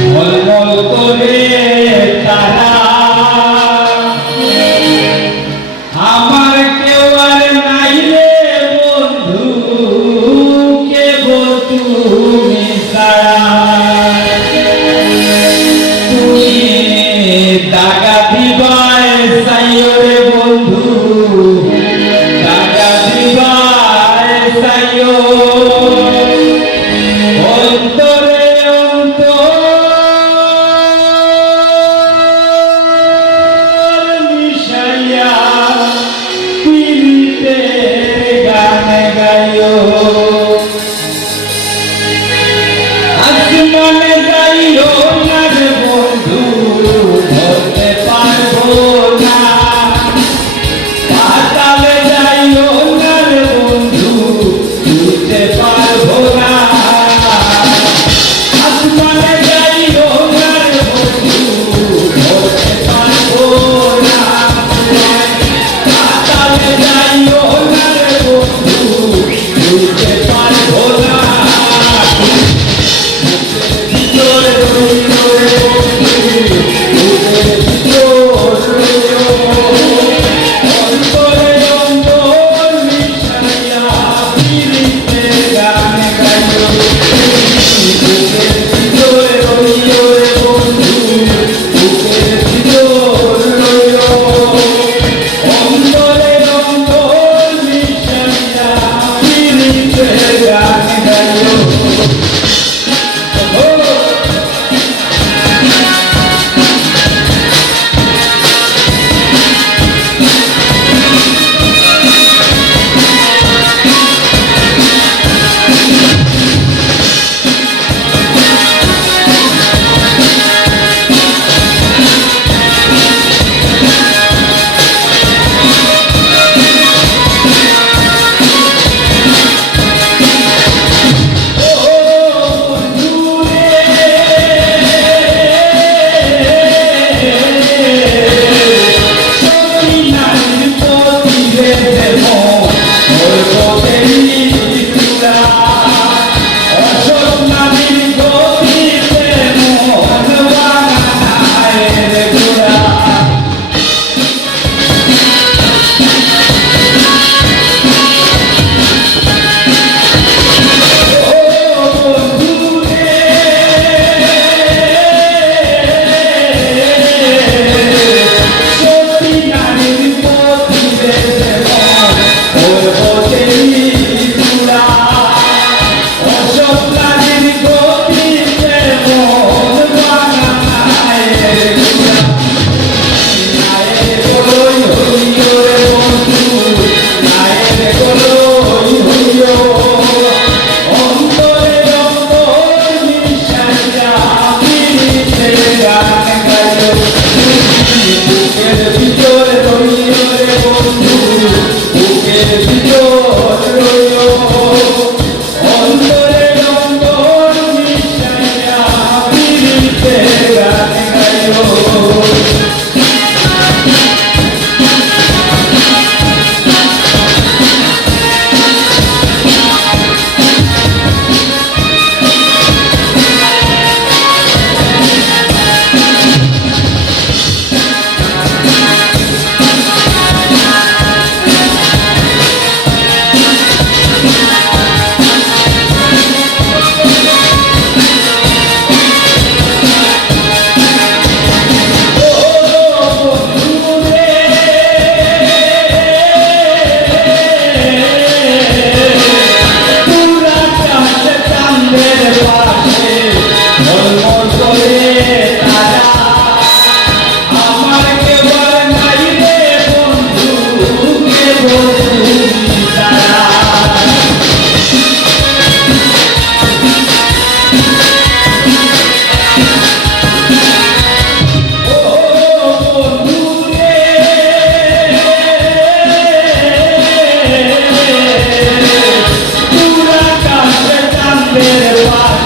ঝলমল করে তারা আমার কেউ আর নাই রে বন্ধু কেব তুমি ছাড়া তুমি দাগা দিবায় চাইও রে বন্ধু দাগা দিবায় চাইও অন্তরে অন্তর মিশাইয়া পীড়িতের গান গাইও আসমানে যাইও না রে বন্ধু ধরতে পারবো না পাতালে যাইও না রে বন্ধু ছুঁতে পারবো না আসমানে যাইও না রে বন্ধু ধরতে পারবো না পাতালে যাইও না রে বন্ধু ছুঁতে পারবো না ভিতরে রইলো অন্তরে অন্তর মিশাইয়া পীড়িতের গান গাইও বুকের ভিতরে রইলো রে বন্ধু বুকের ভিতরে রইলো অন্তরে অন্তর মিশাইয়া পীড়িতের গান গাইও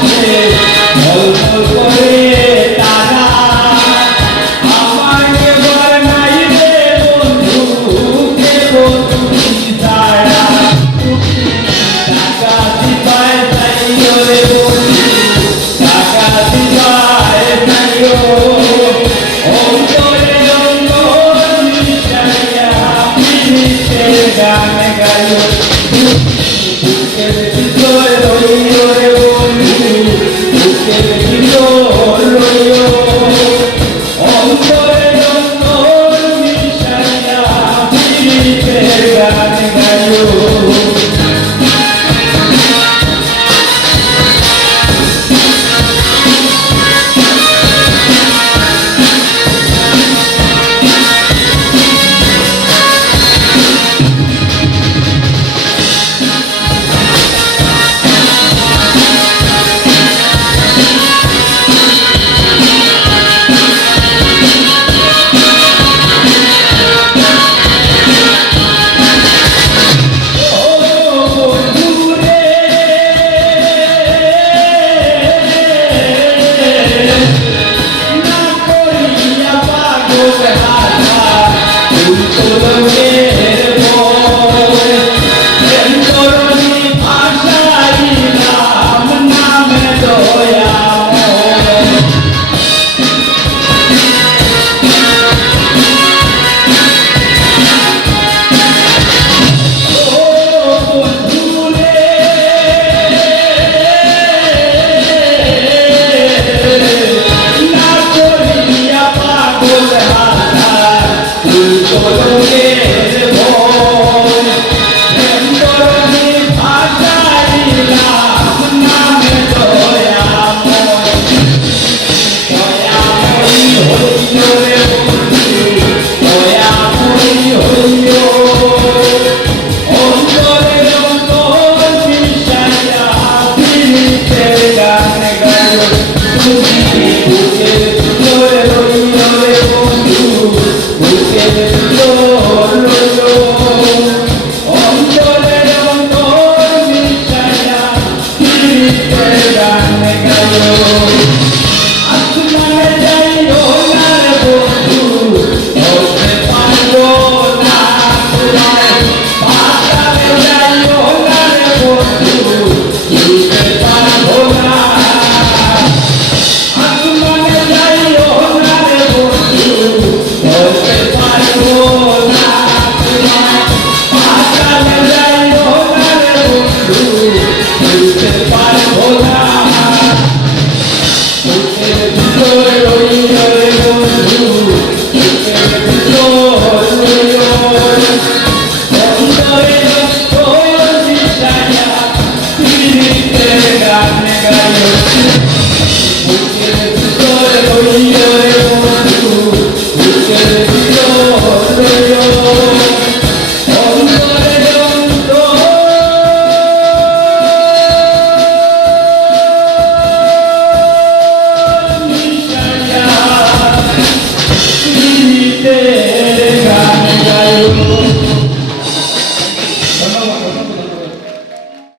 পাশে দিবায় নাইও অন্তরে অন্তর মিশাইয়া পীড়িতের গান গাইও বুকের ভিতর রইও রে বন্ধু বুকের ভিতর রইও অন্তরে অন্তর মিশাইয়া পীড়িতের গান গাইও Yo